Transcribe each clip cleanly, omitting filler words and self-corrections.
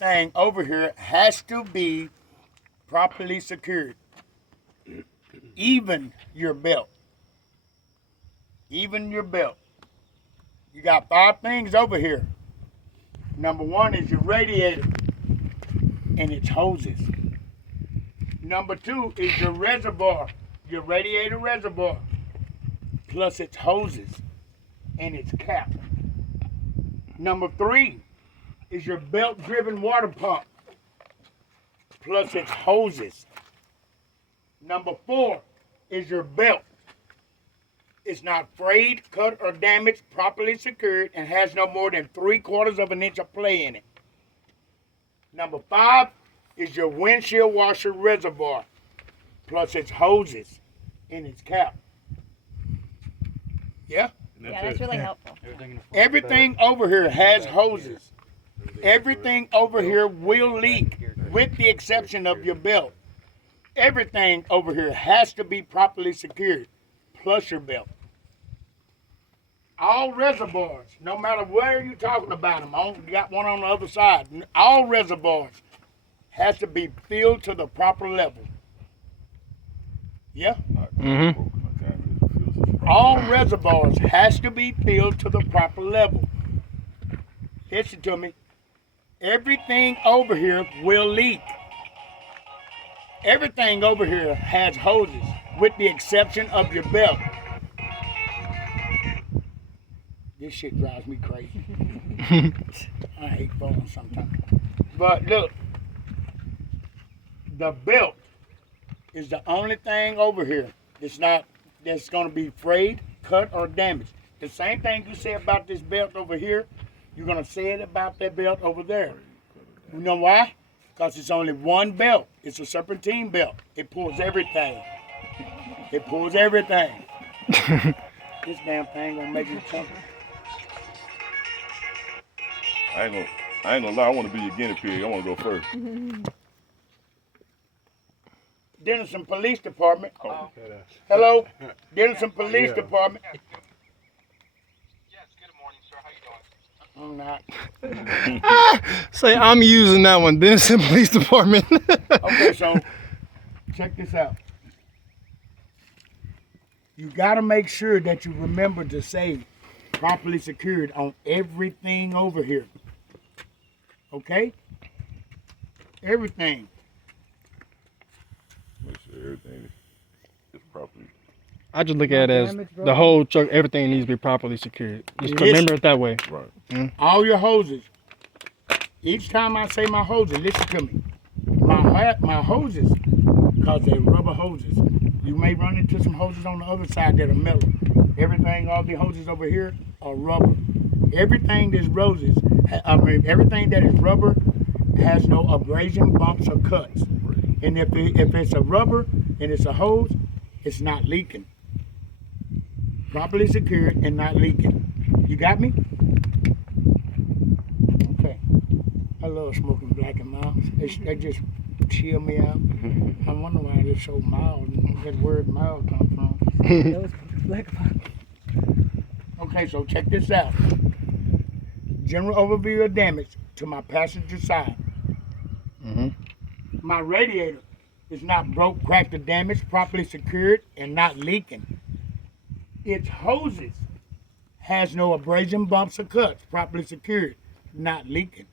everything over here has to be properly secured. Even your belt. Even your belt. You got 5 things over here. Number 1 is your radiator and its hoses. Number 2 is your reservoir, your radiator reservoir, plus its hoses and its cap. Number 3 is your belt-driven water pump, plus its hoses. Number 4 is your belt. It's not frayed, cut, or damaged, properly secured, and has no more than 3/4 of an inch of play in it. Number 5 is your windshield washer reservoir, plus its hoses and its cap. Yeah? Yeah, that's really helpful. Everything over here has hoses. Everything over here will leak, with the exception of your belt. Everything over here has to be properly secured, plus your belt. All reservoirs, no matter where you're talking about them, you got one on the other side. All reservoirs has to be filled to the proper level. Yeah? All reservoirs has to be filled to the proper level. Listen to me. Everything over here will leak. Everything over here has hoses, with the exception of your belt. This shit drives me crazy. I hate phones sometimes. But look, the belt is the only thing over here that's going to be frayed, cut, or damaged. The same thing you say about this belt over here, you're going to say it about that belt over there. You know why? Because it's only one belt. It's a serpentine belt. It pulls everything. It pulls everything. This damn thing going to make me chunk. I ain't gonna lie, I want to be a guinea pig. I want to go first. Denison Police Department. Oh. Hello? Denison Police Department. Yes, good morning, sir. How you doing? I'm not. Say, I'm using that one. Denison Police Department. Okay, so check this out. You got to make sure that you remember to say properly secured on everything over here. Okay? Everything. Make sure everything is properly. I just look at it as the whole truck, everything needs to be properly secured. Just remember it that way. Right. All your hoses. Each time I say my hoses, listen to me. My hoses, because they're rubber hoses. You may run into some hoses on the other side that are metal. Everything, all the hoses over here are rubber. Everything that's everything that is rubber has no abrasion, bumps, or cuts. And if it's a rubber and it's a hose, it's not leaking. Properly secured and not leaking. You got me? Okay. I love smoking Black and Milds. They just chill me out. I wonder why they're so mild. That word mild comes from. Okay, so check this out. General overview of damage to my passenger side. My radiator is not broke, cracked, or damaged, properly secured, and not leaking. Its hoses has no abrasion, bumps, or cuts, properly secured, not leaking.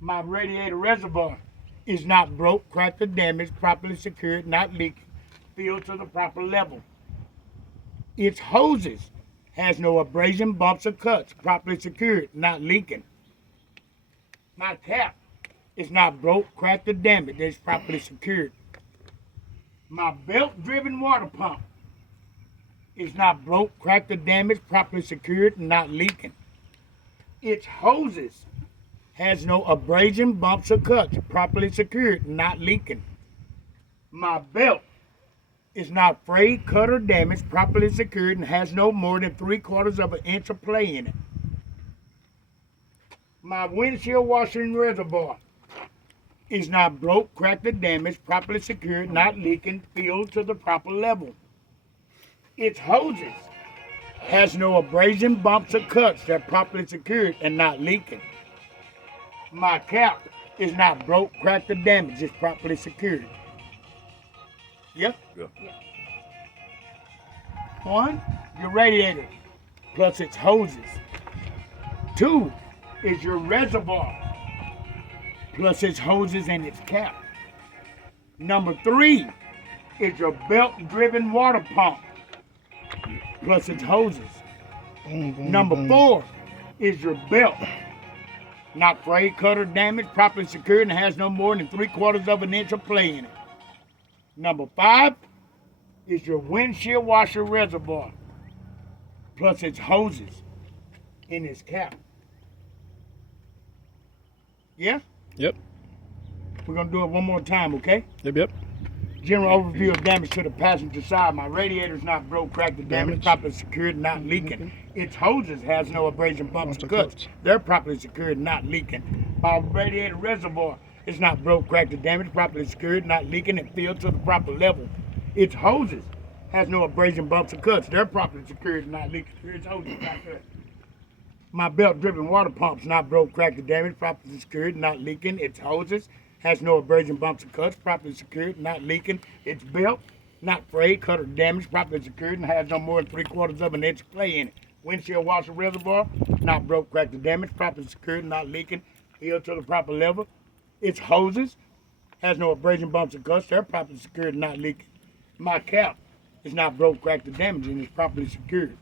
My radiator reservoir is not broke, cracked, or damaged, properly secured, not leaking, filled to the proper level. Its hoses has no abrasion, bumps, or cuts, properly secured, not leaking. My cap is not broke, cracked, or damaged, it's properly secured. My belt-driven water pump is not broke, cracked, or damaged, properly secured, not leaking. Its hoses has no abrasion, bumps, or cuts, properly secured, not leaking. My belt is not frayed, cut, or damaged, properly secured, and has no more than 3/4 of an inch of play in it. My windshield washer and reservoir is not broke, cracked, or damaged, properly secured, not leaking, filled to the proper level. Its hoses has no abrasion, bumps, or cuts that are properly secured and not leaking. My cap is not broke, cracked, or damaged. It's properly secured. Yep. Yeah. 1, your radiator plus its hoses. 2 is your reservoir plus its hoses and its cap. Number 3 is your belt-driven water pump plus its hoses. Number 4 is your belt, not frayed, cut, or damaged, properly secured, and has no more than 3/4 of an inch of play in it. Number 5 is your windshield washer reservoir, plus its hoses in its cap. Yeah? Yep. We're gonna do it one more time, okay? Yep. General overview of damage to the passenger side. My radiator's not broke, cracked, or damaged, Damage. properly secured, not leaking. Its hoses has no abrasion, bumps, or cuts. They're properly secured, not leaking. My radiator reservoir is not broke, cracked, or damaged, properly secured, not leaking, and filled to the proper level. Its hoses has no abrasion, bumps, or cuts. They're properly secured, not leaking. Its hoses right there. My belt-driven water pump's not broke, cracked, or damaged, properly secured, not leaking. Its hoses has no abrasion, bumps, or cuts, properly secured, not leaking. Its belt, not frayed, cut, or damaged, properly secured, and has no more than 3/4 of an inch of play in it. Windshield washer reservoir, not broke, cracked, or damaged, properly secured, not leaking, filled to the proper level. Its hoses has no abrasion, bumps, or cuts. They're properly secured, not leaking. My cap is not broke, cracked, or damaged, and it's properly secured.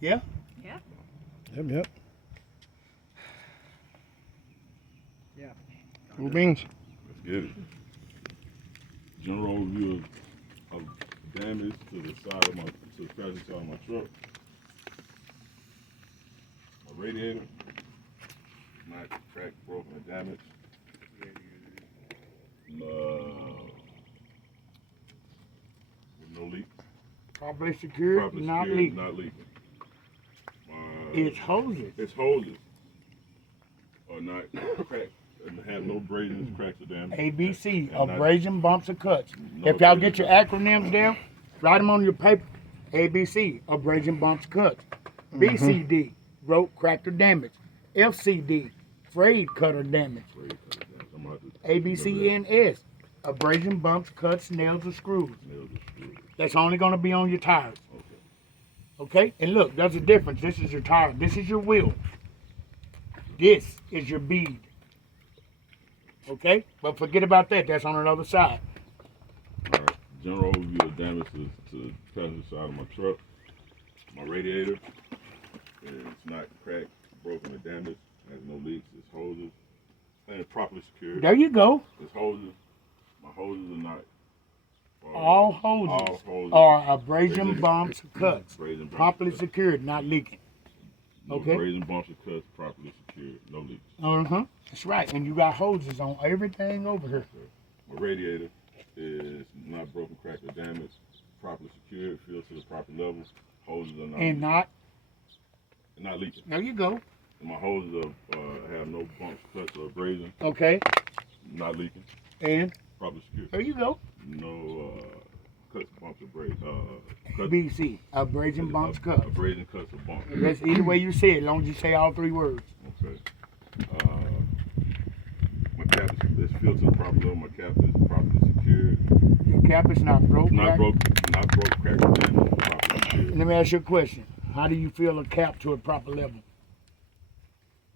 Yeah? Yep. Cool beans. Let's get it. General overview of damage to the side of to the passenger side of my truck. My radiator, not cracked, broken, or damaged. With no leak. Properly secured, Properly not secured, leaking. not leaking. Its hoses. Its hoses are not cracked and have no abrasions, cracks, or damage. ABC, And not- abrasion, bumps, or cuts. No If y'all abrasion. get your acronyms down, write them on your paper. ABC, abrasion, bumps, cuts. BCD, broke, cracked, or damaged. FCD, frayed, cut, or damaged. I'm about to ABCNS, abrasion, bumps, cuts, nails, or screws. nail this screw. That's only going to be on your tires. Okay. Okay? And look, there's a difference. This is your tire. This is your wheel. This is your bead. Okay? But forget about that. That's on another side. All right. General overview of damage to the passenger side of my truck. My radiator is not cracked, broken, or damaged. Has no leaks. Its hoses and properly secured. There you go. Its hoses. My hoses are not. All hoses hoses are abrasion, bumps, or cuts. Abrasion, bumps, Properly cuts. secured, not leaking. No Okay. abrasion, bumps, or cuts. Properly secured. No leaks. That's right. And you got hoses on everything over here. My radiator is not broken, cracked, or damaged. Properly secured. Filled to the proper level. Hoses are not. And not, not leaking. there you go. And my hoses have no bumps, cuts, or abrasion. Okay. Not leaking. And Properly secured. there you go. No cuts, bumps, or abrasion. Cuts, BC, abrasion, bumps, cuts. Abrasion, cuts, or bumps. That's either way you say it, as long as you say all 3 words. Okay. My cap is filled to the proper level. My cap is properly secured. Your cap is not broke. Not cracked. broke, cracked, or damaged. Properly secured. Let me ask you a question. How do you feel a cap to a proper level?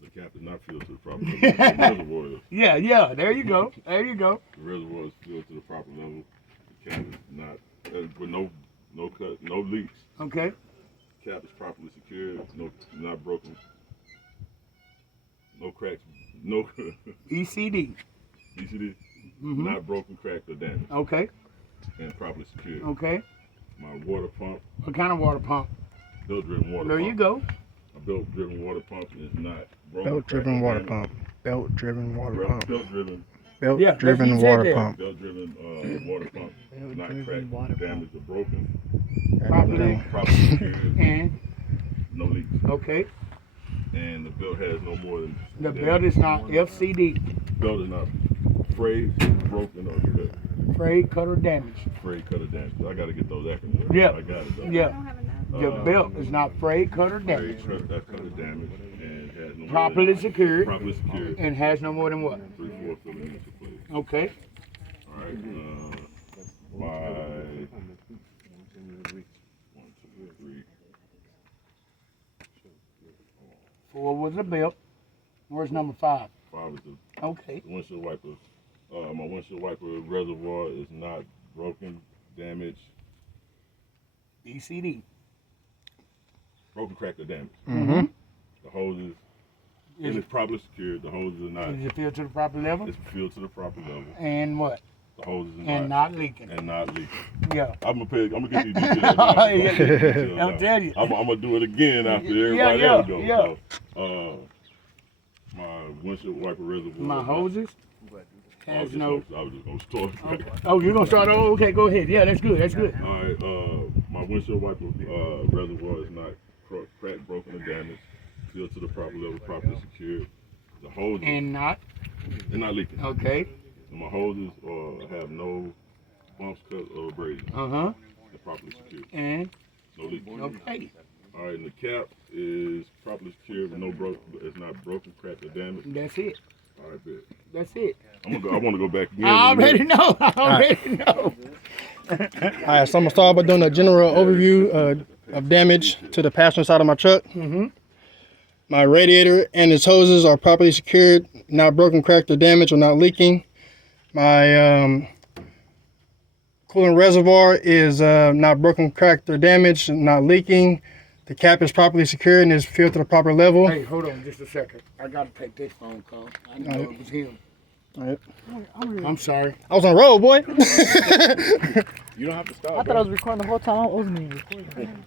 The cap is not filled to the proper level. The reservoir is. Yeah, there you go. There you go. The reservoir is filled to the proper level. The cap is not with no cut, no leaks. Okay. Cap is properly secured. Not broken. No cracks. No ECD. DCD. Mm-hmm. Not broken, cracked, or damaged. Okay. And properly secured. Okay. My water pump, What kind of water pump? belt-driven water There pump. you go. A belt-driven water pump is not broken. Belt-driven cracked, or water damaged. pump. Belt-driven water pump. Belt-driven Belt-driven that's what you water said pump. Belt-driven water pump, not Belt-driven cracked, water pump. damaged, or broken. Properly. Properly secured, And, no leaks. okay. And the belt has no more than. The belt is not FCD. Belt is not frayed, broken, or cut. Frayed, cut, or damaged. Frayed, cut, or damaged. I got to get those acronyms. Yeah. I got it though. Yeah. Your belt is not frayed, cut, or Frayed, damaged. cut, or damaged, and has no properly secured, properly secured, and has no more than what? 3/4 of the municipal place. Okay. All right. My 1, 2, 3. 4 was a belt. Where's number 5? 5 is Okay. the windshield wiper. My windshield wiper reservoir is not broken, damaged, BCD. broken, cracked, or damaged. Mm-hmm. The hoses, Is it is properly secured. The hoses are not. Is it filled to the proper level? It's filled to the proper level. And what? The hoses are And not leaking. and not leaking. Yeah. I'm gonna get these details. Now. I'm gonna get these details I'll now. tell you. I'm gonna do it again after everybody yeah, else goes. yeah. So, my windshield wiper reservoir. My hoses I was has no. just gonna start. Oh, you're gonna start? Oh, okay. Go ahead. Yeah, that's good. That's good. All right. My windshield wiper reservoir is not cracked, broken, or damaged. Filled to the proper level, properly secured. The hoses And not. they're not leaking. Okay. And my hoses have no bumps, cuts, or abrasions. Uh-huh. They're properly secured. And No leaking. okay. All right, and the cap is properly secured with it's not broken, cracked, or damaged. That's it. All right, bet. That's it. I want to go back again. I already know. I already know. All right, so I'm gonna start by doing a general overview of damage to the passenger side of my truck. Mm-hmm. My radiator and its hoses are properly secured, not broken, cracked, or damaged, or not leaking. My coolant reservoir is not broken, cracked, or damaged, not leaking. The cap is properly secured and is filled to the proper level. Hey, hold on just a second. I gotta take this phone call. I didn't know it was him. All right. I'm sorry. I was on the road, boy. You don't have to stop. I thought I was recording the whole time. I wasn't even recording.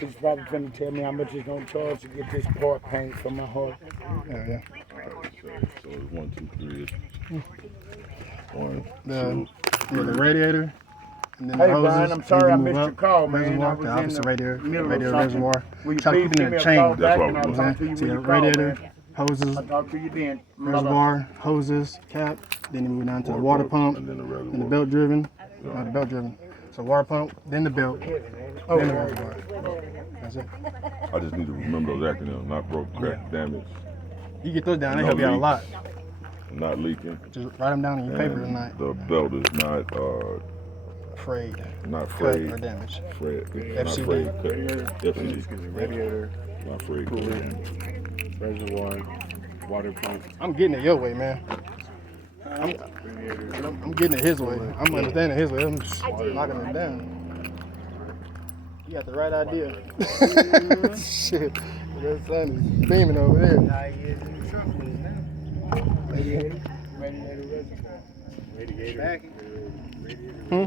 He's probably gonna tell me how much he's gonna charge to get this part paint for my heart. Yeah. So it's 1, 2, 3. It's 1, The radiator. And then Hey, the hoses, Brian, I'm sorry I move missed up. your call, man. Reservoir, I was the in opposite the radiator, middle of radiator something. reservoir. Will you Try to please keep it give in me a a chain. call That's back what and I I'll was talk to you See when the you call, radiator, man. hoses, I'll talk to you then. Bye-bye. reservoir, hoses, cap. Then you move down to the water pump, and then the then the reservoir. belt driven. Not the belt driven. So water pump, then the belt, Oh, then the reservoir. That's it. I just need to remember those acronyms: not broken, cracked, damaged, You get those down, they No help you out a lot. not leaking. Just write them down in your paper And tonight. the belt is not Frayed, not cut, frayed. or damaged. Fred, not FCD. frayed, cut. FCD. Radiator, Not frayed. coolant, reservoir, water pump, I'm getting it your way, man. radiator. I'm getting it his way. I'm understanding his way. I'm just knocking it down. You got the right idea. Shit. That sun is beaming over there. Radiator reservoir. Radiator. Hmm?